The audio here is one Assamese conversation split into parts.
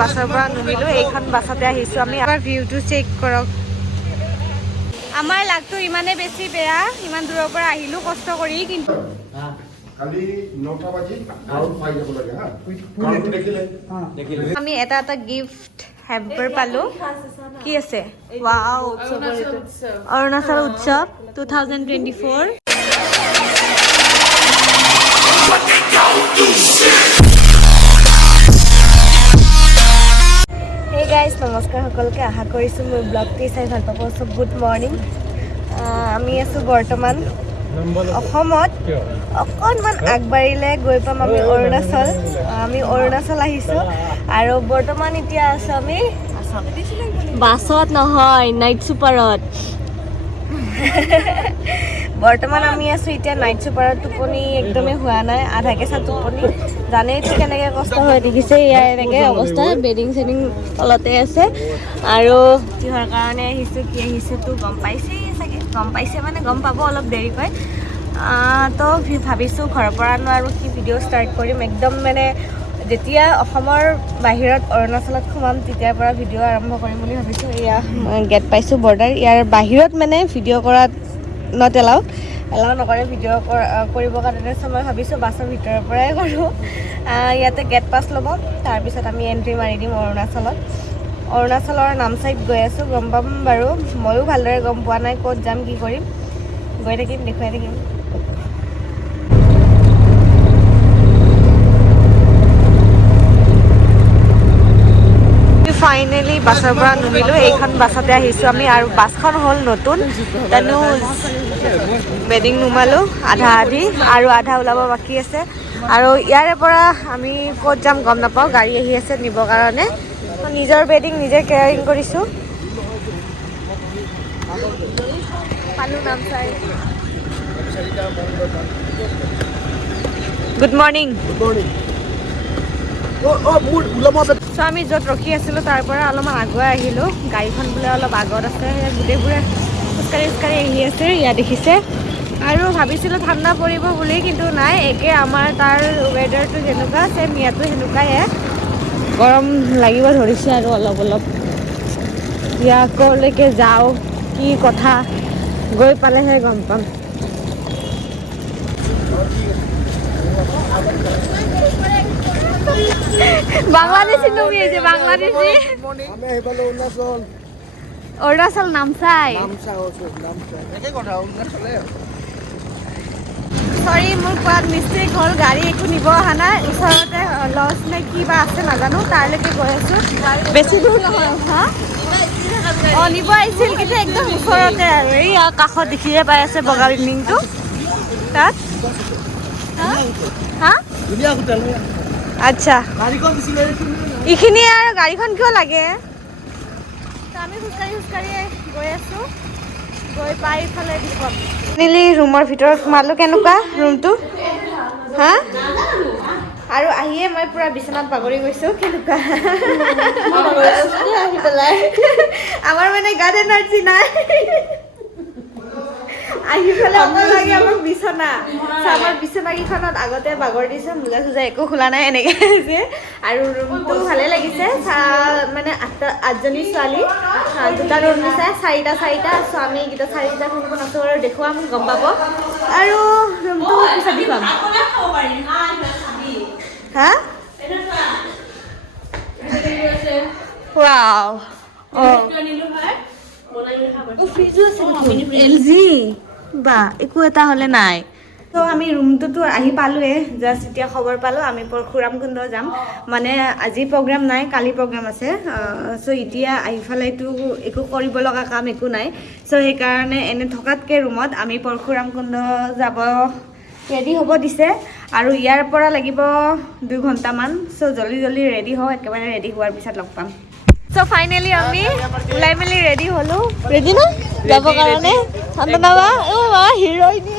বাছৰ পৰা নুমিলোঁ এইখন বাছতে আহিছোঁ আমি। আমাৰ ভিউটো চেক কৰক। আমাৰ লাকটো ইমানেই বেছি বেয়া ইমান দূৰৰ পৰা আহিলোঁ কষ্ট কৰি কিন্তু আমি এটা এটা গিফ্ট হেম্পাৰ পালোঁ। কি আছে? অৰুণাচল উৎসৱ। Two thousand twenty four guys নমস্কাৰ সকলোকে আশা কৰিছোঁ মোৰ ব্লগটি চাই ভালো পাব চব গুড মৰ্ণিং আমি আছোঁ বৰ্তমান অসমত। অকণমান আগবাঢ়িলে গৈ পাম আমি অৰুণাচল। আমি অৰুণাচল আহিছোঁ। আৰু বৰ্তমান এতিয়া আছোঁ আমি বাছত নহয় নাইট চুপাৰত বৰ্তমান আমি আছোঁ এতিয়া নাইট চুপাৰত টোপনি একদমেই হোৱা নাই আধা কেঁচা টোপনি। জানেইতো কেনেকৈ কষ্ট হৈ দেখিছে ইয়াৰ এনেকৈ অৱস্থা বেডিং চেডিং তলতে আছে। আৰু কিহৰ কাৰণে আহিছোঁ কি আহিছোঁতো গম পাইছেই চাগে গম পাইছে মানে গম পাব অলপ দেৰিকৈ। তো ভাবিছোঁ ঘৰৰ পৰানো আৰু কি ভিডিঅ' ষ্টাৰ্ট কৰিম। একদম মানে যেতিয়া অসমৰ বাহিৰত অৰুণাচলত সোমাম তেতিয়াৰ পৰা ভিডিঅ' আৰম্ভ কৰিম বুলি ভাবিছোঁ। এয়া গেট পাইছোঁ বৰ্ডাৰ। ইয়াৰ বাহিৰত মানে ভিডিঅ' কৰাত নট এলাউ এলাউ নকৰে ভিডিঅ' কৰা- কৰিবৰ কাৰণে চ' মই ভাবিছোঁ বাছৰ ভিতৰৰ পৰাই কৰোঁ। ইয়াতে গেট পাছ ল'ব তাৰপিছত আমি এণ্ট্ৰি মাৰি দিম অৰুণাচলত। অৰুণাচলৰ নামচাইত গৈ আছোঁ গম পাম বাৰু। ময়ো ভালদৰে গম পোৱা নাই ক'ত যাম কি কৰিম। গৈ থাকিম দেখুৱাই থাকিম। ফাইনেলি বাছৰ পৰা নুমিলোঁ। এইখন বাছতে আহিছোঁ আমি। আৰু বাছখন হ'ল নতুন। তানো বেডিং নুমালোঁ আধা আধি আৰু আধা ওলাব বাকী আছে। আৰু ইয়াৰে পৰা আমি ক'ত যাম গম নাপাওঁ গাড়ী আহি আছে নিবৰ কাৰণে। নিজৰ বেডিং নিজে কেয়াৰিং কৰিছোঁ। পালোঁ নামচাই গুড মৰ্ণিং চ' আমি য'ত ৰখি আছিলোঁ তাৰ পৰা অলপমান আগুৱাই আহিলোঁ। গাড়ীখন বোলে অলপ আগত আছে গোটেইবোৰে খোজকাঢ়ি আহি আছে, ইয়াত দেখিছে। আৰু ভাবিছিলোঁ ঠাণ্ডা পৰিব বুলি, কিন্তু নাই, একে আমাৰ তাৰ ৱেডাৰটো যেনেকুৱা ছেম ইয়াতো সেনেকুৱাই গৰম লাগিব ধৰিছে আৰু অলপ অলপ। এতিয়া ক'লৈকে যাওঁ, কি কথা, গৈ পালেহে গম পাম। বাংলাদেশি তুমি যে, বাংলাদেশি। নামচা একে কথা অৰুণাচলে চৰি মোৰ কোৱাত মিষ্টেক হ'ল গাড়ী একো নিব অহা নাই। ওচৰতে লজ নে কি বা আছে নাজানো তাৰলৈকে গৈ আছোঁ। বেছি দূৰ নহয় হা? অঁ নিব আহিছিল কিন্তু একদম ওচৰতে আৰু। এই কাষত দেখিয়ে পাই আছে বগা বিল্ডিংটো। তাত? হা? আচ্ছা। গাড়ীখন দিছিলে এইখিনি আৰু গাড়ীখন কিয় লাগে? খোজকাঢ়ি খোজকাঢ়ি গৈ আছোঁ। গৈ পাই ইফালে দিশত নিলি ৰুমৰ ভিতৰত সোমালোঁ কেনেকুৱা ৰুমটো? হা? আৰু আহিয়ে মই পূৰা বিচনাত বাগৰি গৈছোঁ কেনেকুৱা? আহি পেলাই। আমাৰ মানে গাত এনাৰ্জি নাই। আহি পেলাই অকল লাগে বিচনা আমাৰ বিচনাকেইখনত আগতে বাগৰ দিছে মোজা চোজা একো খোলা নাই এনেকৈ আৰু ৰুমটো ভালে লাগিছে। মানে আঠটা আঠজনী ছোৱালী। দুটা ৰুম দিছে চাৰিটা চাৰিটা। আমি এইকেইটা চাৰিটা কোন কোন আছোঁ আৰু দেখুৱাম গম পাব। আৰু ৰুমটো পিছত দেখুৱাম হা? ৱাও অঁ এল জি বা একো এটা হ'লে নাই। তো আমি ৰুমটোতো আহি পালোৱে জাষ্ট এতিয়া খবৰ পালোঁ আমি পৰশুৰাম কুণ্ড যাম। মানে আজি প্ৰগ্ৰাম নাই কালি প্ৰগ্ৰাম আছে। চ' এতিয়া আহি ফালেতো একো কৰিব লগা কাম একো নাই। চ' সেইকাৰণে এনে থকাতকৈ ৰুমত আমি পৰশুৰাম কুণ্ড যাব ৰেডি হ'ব দিছে। আৰু ইয়াৰ পৰা লাগিব দুই ঘণ্টামান চ' জল্দি জল্দি ৰেডি হওঁ একেবাৰে ৰেডি হোৱাৰ পিছত লগ পাম। চ' ফাইনেলি আমি ওলাই মেলি ৰেডি হ'লোঁ। ৰেডি না? যাবৰ কাৰণে শান্তনা বা অ' বা হিৰইনি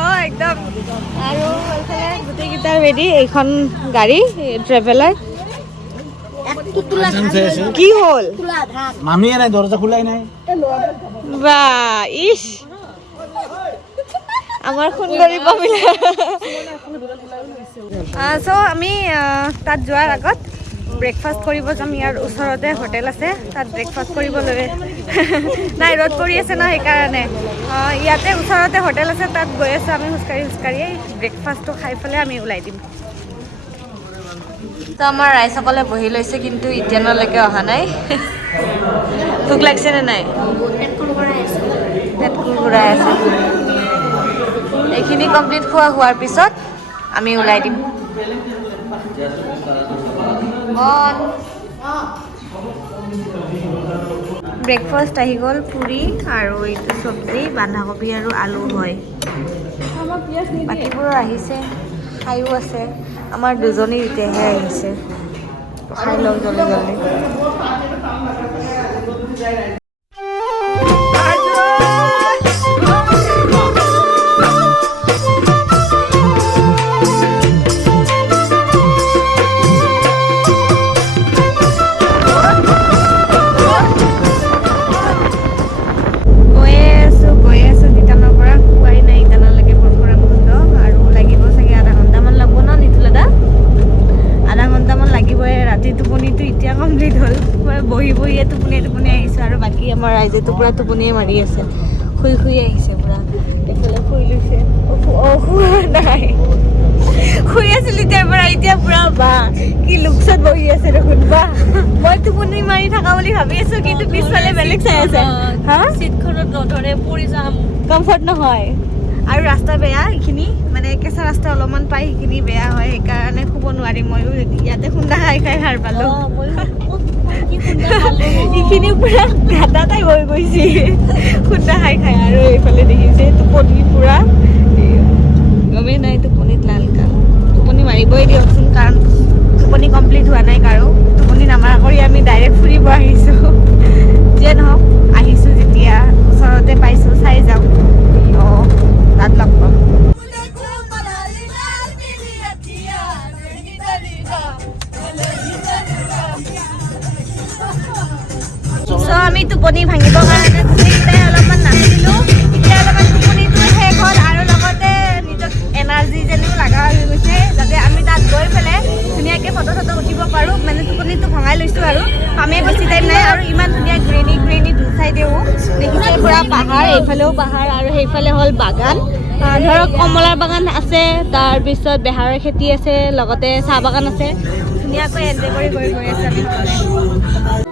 অঁ একদম। আৰু এইফালে গোটেইকেইটা ৰেডি এইখন গাড়ী ট্ৰেভেলাৰ কি হ'ল? নামিয়ে নাই দরজা খোলাই নাই? বা ইস। আমাৰ সুন্দৰী পমিলা চ' আমি তাত যোৱাৰ আগত ব্ৰেকফাষ্ট কৰিব যাম। ইয়াৰ ওচৰতে হোটেল আছে। তাত ব্ৰেকফাষ্ট কৰিবলৈ নাই, ৰ'দ পৰি আছে ন, সেইকাৰণে। ইয়াতে ওচৰতে হোটেল আছে, তাত গৈ আছোঁ আমি খোজকাঢ়ি খোজকাঢ়ি। ব্ৰেকফাষ্টটো খাই পেলাই আমি ওলাই দিম। তো আমাৰ ৰাইজসকলে বহি লৈছে, কিন্তু এতিয়ালৈকে অহা নাই। ভোক লাগিছে নে নাই? পেট কুৰকুৰাই আছে। এইখিনি কমপ্লিট খোৱা হোৱাৰ পিছত আমি ওলাই দিম। ব্ৰেকফাষ্ট আহি গ'ল পুৰি আৰু এইটো চব্জি বন্ধাকবি আৰু আলু হয়। বাকীবোৰৰ আহিছে খায়ো আছে। আমাৰ দুজনী এতিয়াহে আহিছে। খাই লওঁ জলদি জলদি। আছে। শুই শুই আহিছে পূৰা। এইফালে শুই লৈছে। অ', শুৱা নাই। শুই আছিল এতিয়াৰ পৰা এতিয়া পূৰা বা কি লুকচত বহি আছে দেখোন বা। মই টোপনি মাৰি থকা বুলি ভাবি আছোঁ কিন্তু পিছফালে বেলেগ চাই আছে। হা? চিটখনত নধৰে পৰি যাম। কমফৰ্ট নহয়। আৰু ৰাস্তা বেয়া এইখিনি মানে কেঁচা ৰাস্তা অলপমান পাই সেইখিনি বেয়া হয় সেইকাৰণে শুব নোৱাৰিম ময়ো। ইয়াতে খুন্দা খাই খাই সাৰ পালোঁ। এইখিনি পুৰা গাটা হৈ গৈছে। খুন্দা খাই খাই আৰু এইফালে দেখিছে টোপনি পুৰা। গমেই নাই টোপনিত লাল কাল। টোপনি মাৰিবই দিয়কচোন কাৰণ টোপনি কমপ্লিট হোৱা নাই কাৰো। টোপনি নামাৰা কৰি আমি ডাইৰেক্ট ফুৰিব আহিছোঁ। যিয়ে নহওক আহিছোঁ যেতিয়া ওচৰতে পাইছোঁ চাই যাওঁ। আমি টোপনি ভাঙিবৰ কাৰণে গোটেইকেইটাই অলপমান নাচিলোঁ এতিয়া অলপমান টোপনিটো শেষ হ'ল আৰু লগতে নিজক এনাৰ্জি যেনো লগা হৈ গৈছে যাতে আমি তাত গৈ পেলাই ধুনীয়াকৈ ফটো চটো উঠিব পাৰোঁ। মানে টোপনিটো ভঙাই লৈছোঁ আৰু। পামেই বেছি টাইম নাই আৰু ইমান ধুনীয়া গ্ৰেইনি গ্ৰেইনি দু চাইডেও দেখিছে পূৰা পাহাৰ এইফালেও পাহাৰ আৰু সেইফালে হ'ল বাগান। ধৰক কমলাৰ বাগান আছে তাৰপিছত বেহাৰৰ খেতি আছে লগতে চাহ বাগান আছে। ধুনীয়াকৈ এনজয় কৰি গৈ গৈ আছে আমি।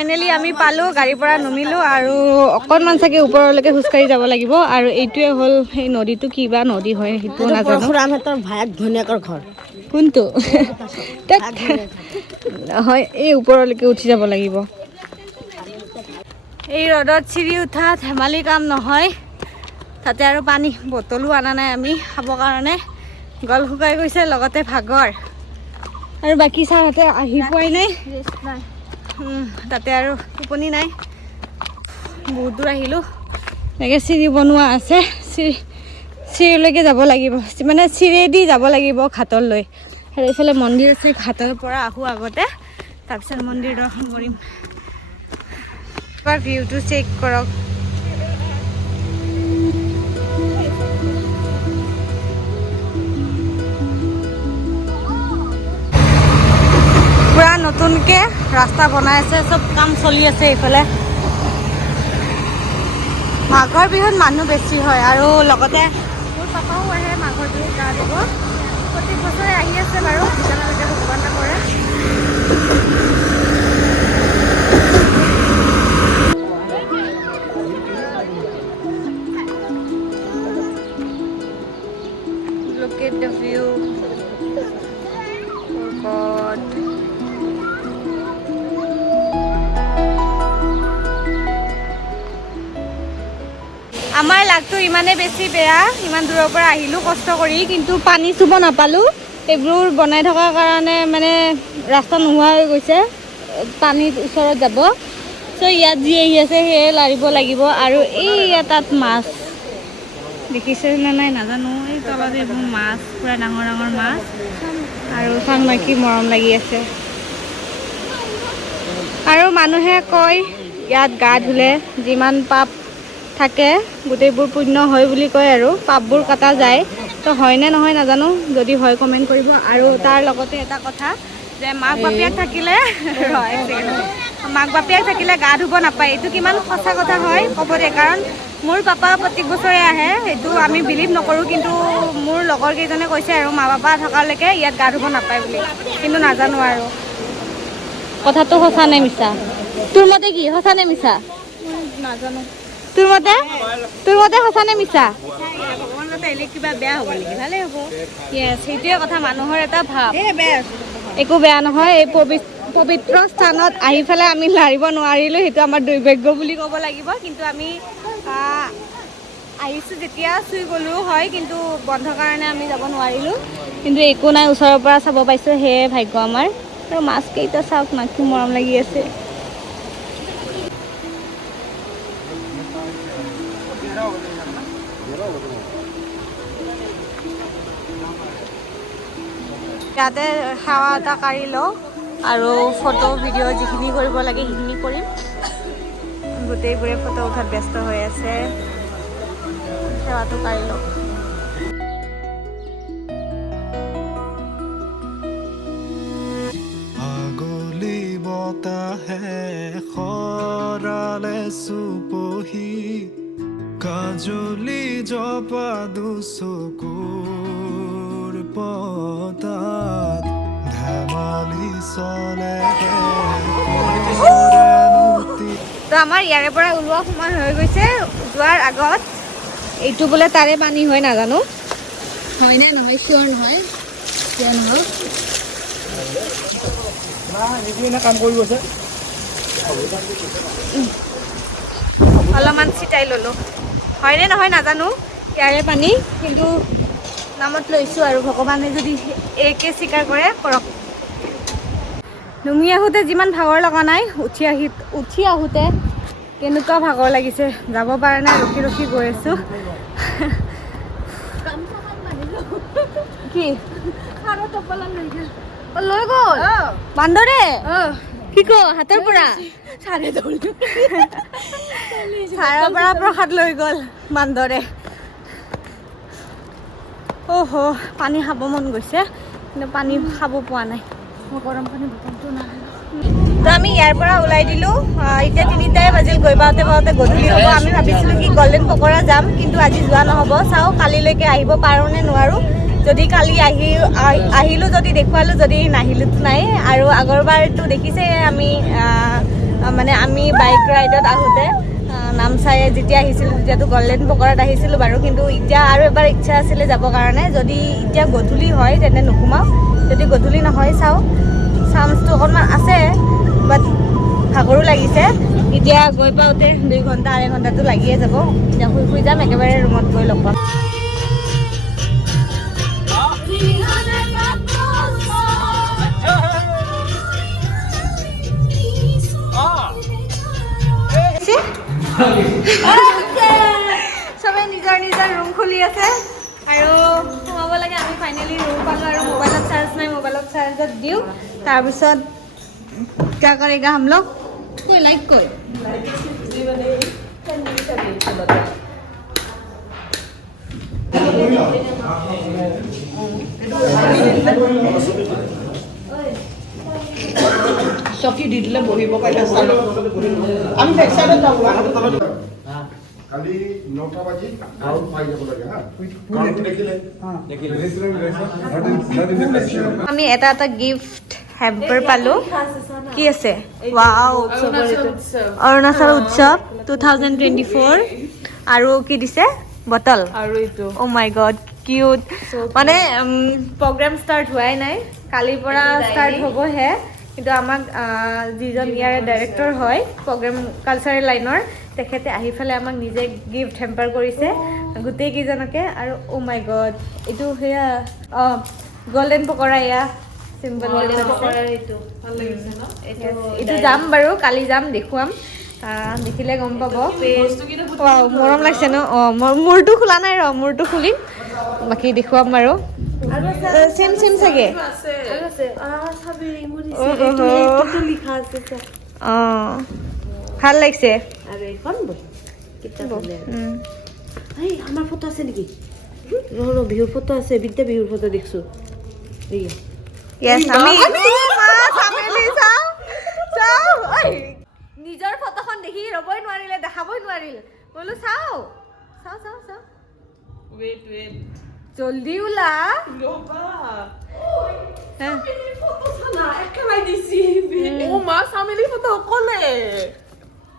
ফাইনেলি আমি পালোঁ গাড়ীৰ পৰা নমিলোঁ আৰু অকণমান চাগে ওপৰলৈকে খোজকাঢ়ি যাব লাগিব আৰু এইটোৱে হ'ল সেই নদীটো কিবা নদী হয় সেইটোও নাজানো। পৰশুৰামহঁতৰ ভায়েক ঘৈণীয়েকৰ ঘৰ। কোনটো? হয় এই ওপৰলৈকে উঠি যাব লাগিব। এই ৰ'দত চিৰি উঠা ধেমালি কাম নহয়। তাতে আৰু পানী বটলো অনা নাই আমি খাবৰ কাৰণে। গল শুকাই গৈছে লগতে ভাগৰ। আৰু বাকী ছাৰহঁতে আহি পোৱাই নাই? তাতে আৰু টোপনি নাই। বহুত দূৰ আহিলোঁ। এনেকৈ চিৰি বনোৱা আছে। চিৰি চিৰিলৈকে যাব লাগিব। মানে চিৰিয়েদি যাব লাগিব ঘাটলৈ। আৰু এইফালে মন্দিৰ আছে ঘাটৰ পৰা আহোঁ আগতে। তাৰপিছত মন্দিৰ দৰ্শন কৰিম। এবাৰ ভিউটো চেক কৰক। নতুনকৈ ৰাস্তা বনাই আছে চব কাম চলি আছে এইফালে মাঘৰ বিহুত মানুহ বেছি হয় আৰু লগতে মোৰ পাপাও আহে মাঘৰ বিহুত গা দিব প্ৰত্যেক বছৰে আহি আছে বাৰু যেতিয়ালৈকে ভগৱান কৰে Look at the view. Oh God. আমাৰ লাগটো ইমানেই বেছি বেয়া ইমান দূৰৰ পৰা আহিলোঁ কষ্ট কৰি কিন্তু পানী চুব নাপালোঁ। এইবোৰ বনাই থকাৰ কাৰণে মানে ৰাস্তা নোহোৱা হৈ গৈছে পানীৰ ওচৰত যাব। চ' ইয়াত যি আহি আছে সেয়ে লাৰিব লাগিব। আৰু এই তাত মাছ। দেখিছে নে নাই নাজানো এই তলত এইবোৰ মাছ পূৰা ডাঙৰ ডাঙৰ মাছ। আৰু চাং মাইকী মৰম লাগি আছে। আৰু মানুহে কয় ইয়াত গা ধুলে যিমান পাপ থাকে গোটেইবোৰ পুণ্য হয় বুলি কয় আৰু পাপবোৰ কটা যায়। তো হয়নে নহয় নাজানো যদি হয় কমেণ্ট কৰিব। আৰু তাৰ লগতে এটা কথা যে মাক বাপেক থাকিলে। মাক বাপেক থাকিলে গা ধুব নাপায় এইটো কিমান সঁচা কথা হয় ক'ব দে। কাৰণ মোৰ পাপা প্ৰত্যেক বছৰে আহে সেইটো আমি বিলিভ নকৰোঁ কিন্তু মোৰ লগৰ কেইজনে কৈছে আৰু মা পাপা থকালৈকে ইয়াত গা ধুব নাপায় বুলি কিন্তু নাজানো আৰু। কথাটো সঁচা নে মিছা? তোৰ মতে কি সঁচা নে মিছা? নাজানো। তোৰ মতে? তোৰ মতে সঁচা নে মিছা? সেইটোৱে কথা মানুহৰ এটা ভাৱ। একো বেয়া নহয় এই পবি- পবিত্ৰ স্থানত আহি পেলাই আমি লাৰিব নোৱাৰিলোঁ সেইটো আমাৰ দুৰ্ভাগ্য বুলি ক'ব লাগিব। কিন্তু আমি আহ, আহিছোঁ যেতিয়া চুই গ'লেও হয় কিন্তু বন্ধ কাৰণে আমি যাব নোৱাৰিলোঁ। কিন্তু একো নাই ওচৰৰ পৰা চাব পাইছোঁ সেয়ে ভাগ্য আমাৰ। আৰু মাছকেইটা চাওক না কি মৰম লাগি আছে। ইয়াতে সেৱা এটা কাঢ়ি লওঁ আৰু ফটো ভিডিঅ' যিখিনি কৰিব লাগে সেইখিনি কৰিম। গোটেইবোৰে ফটো উঠাত ব্যস্ত হৈ আছে। সেৱাটো কাঢ়ি লওঁ। কাজলি জপা দুচকুৰ পতাত ধেমালি চলে তো আমাৰ ইয়াৰে পৰা ওলোৱা সময় হৈ গৈছে, যোৱাৰ আগত। এইটো বোলে তাৰে পানী হয় নাজানো। হয়নে? নহয় চিয়'ৰ নহয়। চিয়'ৰ নহওক অলপমান ছিটাই ল'লোঁ। হয়নে নহয় নাজানো? ইয়াৰে পানী কিন্তু নামত লৈছোঁ আৰু। ভগৱানে যদি একে স্বীকাৰ কৰে কৰক। নুমি আহোঁতে যিমান ভাগৰ লগা নাই উঠি আহি উঠি আহোঁতে কেনেকুৱা ভাগৰ লাগিছে। যাব পৰা নাই ৰখি ৰখি গৈ আছোঁ। কি? লৈ গ'ল। বান্দৰে? কি ক হাতৰ পৰা? চাৰৰ পৰা প্ৰসাদ লৈ গ'ল বান্দৰে। অহ পানী খাব মন গৈছে কিন্তু পানী খাব পোৱা নাই। গৰম পানী বটলটো নাই। তো আমি ইয়াৰ পৰা ওলাই দিলোঁ। এতিয়া তিনিটাই বাজিল গৈ পাওঁতে পাওঁতে গধূলি হ'ব। আমি ভাবিছিলোঁ কি গল্ডেন পকৰা যাম কিন্তু আজি যোৱা নহ'ব। চাওঁ কালিলৈকে আহিব পাৰোঁ নে নোৱাৰোঁ। যদি কালি আহি আহ- আহিলোঁ যদি দেখুৱালোঁ যদি নাহিলোতো নাই। আৰু আগৰবাৰতো দেখিছে আমি মানে আমি বাইক ৰাইডত আহোঁতে আহ, নামচাই যেতিয়া আহিছিলোঁ তেতিয়াতো গল্ডেন পকৰাত আহিছিলোঁ বাৰু কিন্তু এতিয়া আৰু এবাৰ ইচ্ছা আছিলে যাবৰ কাৰণে। যদি এতিয়া গধূলি হয় তেন্তে নোসোমাওঁ। যদি গধূলি নহয় চাওঁ। চান্সটো অকণমান আছে বাট ভাগৰো লাগিছে। এতিয়া গৈ পাওঁতে দুই ঘণ্টা আঢ়ৈ ঘণ্টাটো লাগিয়ে যাব। এতিয়া শুই শুই যাম একেবাৰে ৰুমত গৈ লগ পাম। চবে নিজৰ নিজৰ ৰুম খুলি আছে আৰু সোমাব লাগে আমি ফাইনেলি ৰুম পালোঁ আৰু মোবাইলত চাৰ্জ নাই মোবাইলত চাৰ্জত দিওঁ তাৰপিছত क्या करेगा हम लोग कोई लाइक कोई চকী দি দিলে বহিব পাৰিলে আমি বেক চাইডত যাওঁ কালি নটা বাজি গাঁৱত পাই যাব লাগে আমি এটা এটা গিফ্ট হেম্পাৰ পালোঁ। কি আছে অৰুণাচল উৎসৱ টু থাউজেণ্ড টুৱেণ্টি ফ'ৰ আৰু কি দিছে? বটল। আৰু এইটো। অ' মাই গড কিউট মানে প্ৰগ্ৰেম ষ্টাৰ্ট হোৱাই নাই। কালিৰ পৰা ষ্টাৰ্ট হ'বহে। কিন্তু আমাক যিজন ইয়াৰে ডাইৰেক্টৰ হয় প্ৰগ্ৰেম কালচাৰেল লাইনৰ তেখেতে আহি পেলাই আমাক নিজে গিফ্ট হেম্পাৰ কৰিছে গোটেইকেইজনকে আৰু অ' মাই গড এইটো সেয়া অঁ গল্ডেন পকৰা এয়া চিম্পল এইটো যাম বাৰু কালি যাম দেখুৱাম। দেখিলে গম পাব। মৰম লাগিছে ন? অঁ মূৰটো খোলা নাই ৰ মূৰটো খুলিম। বাকী দেখুৱাম বাৰু চেম চেম চাগে? অঁ ভালো লাগিছে। আৰু এইখন কিতাপ উম। এই আমাৰ ফটো আছে নেকি? ৰ ৰ বিহুৰ ফটো আছে বিদ্যা বিহুৰ ফটো দেখিছো। নিজৰ ফটোখন দেখি ৰ'বই নোৱাৰিলে দেখাবই নোৱাৰিল। বোলো চাওঁ। চাওঁ চাওঁ চাওঁ। wait, wait. চল্লিউলা হ্যাঁ।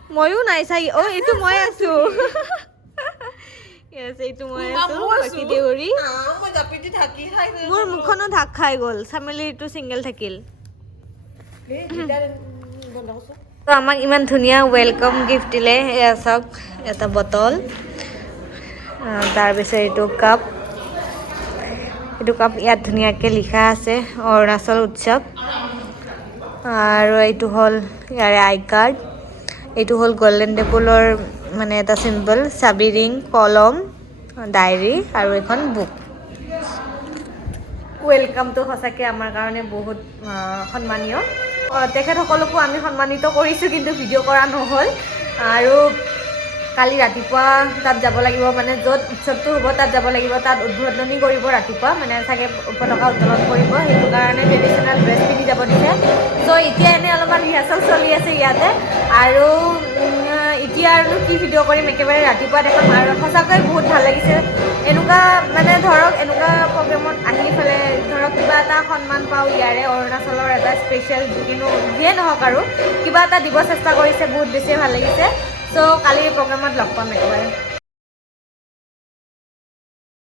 ময়ো নাই চাই অ এইটো মই আছো। মোৰ মুখনো ঢাক খাই গ'ল চামেলিটো চিংগল থাকিল। আমাক ইমান ধুনীয়া ৱেলকাম গিফ্ট দিলে এয়া চাওক এটা বটল তাৰপিছত এইটো কাপ। এইটো কাপ ইয়াত ধুনীয়াকৈ লিখা আছে, অৰুণাচল উৎসৱ। আৰু এইটো হ'ল ইয়াৰে আই কাৰ্ড। এইটো হ'ল গল্ডেন টেবুলৰ মানে এটা চিম্বল, চাবি ৰিং, কলম, ডায়েৰী আৰু এখন বুক। ৱেলকামটো সঁচাকৈ আমাৰ কাৰণে বহুত সন্মানীয়। তেখেতসকলকো আমি সন্মানিত কৰিছোঁ, কিন্তু ভিডিঅ' কৰা নহ'ল। আৰু কালি ৰাতিপুৱা তাত যাব লাগিব মানে য'ত উৎসৱটো হ'ব তাত যাব লাগিব, তাত উদ্বোধনী কৰিব ৰাতিপুৱা মানে চাগে পতাকা উত্তোলন কৰিব, সেইটো কাৰণে ট্ৰেডিশ্যনেল ড্ৰেছ পিন্ধি যাব দিছে। চ' এতিয়া এনেই অলপমান ৰিহাৰ্চেল চলি আছে ইয়াতে। আৰু এতিয়া আৰু কি ভিডিঅ' কৰিম, একেবাৰে ৰাতিপুৱা দেখাম আৰু সঁচাকৈ বহুত ভালো লাগিছে। এনেকুৱা মানে ধৰক, এনেকুৱা প্ৰগ্ৰেমত আহি পেলাই ধৰক কিবা এটা সন্মান পাওঁ ইয়াৰে, অৰুণাচলৰ এটা স্পেচিয়েল কিন্তু যিয়ে নহওক আৰু, কিবা এটা দিব চেষ্টা কৰিছে, বহুত বেছিয়ে ভালো লাগিছে। চ' কালি প্ৰগ্ৰেমত লগ পাম একেবাৰে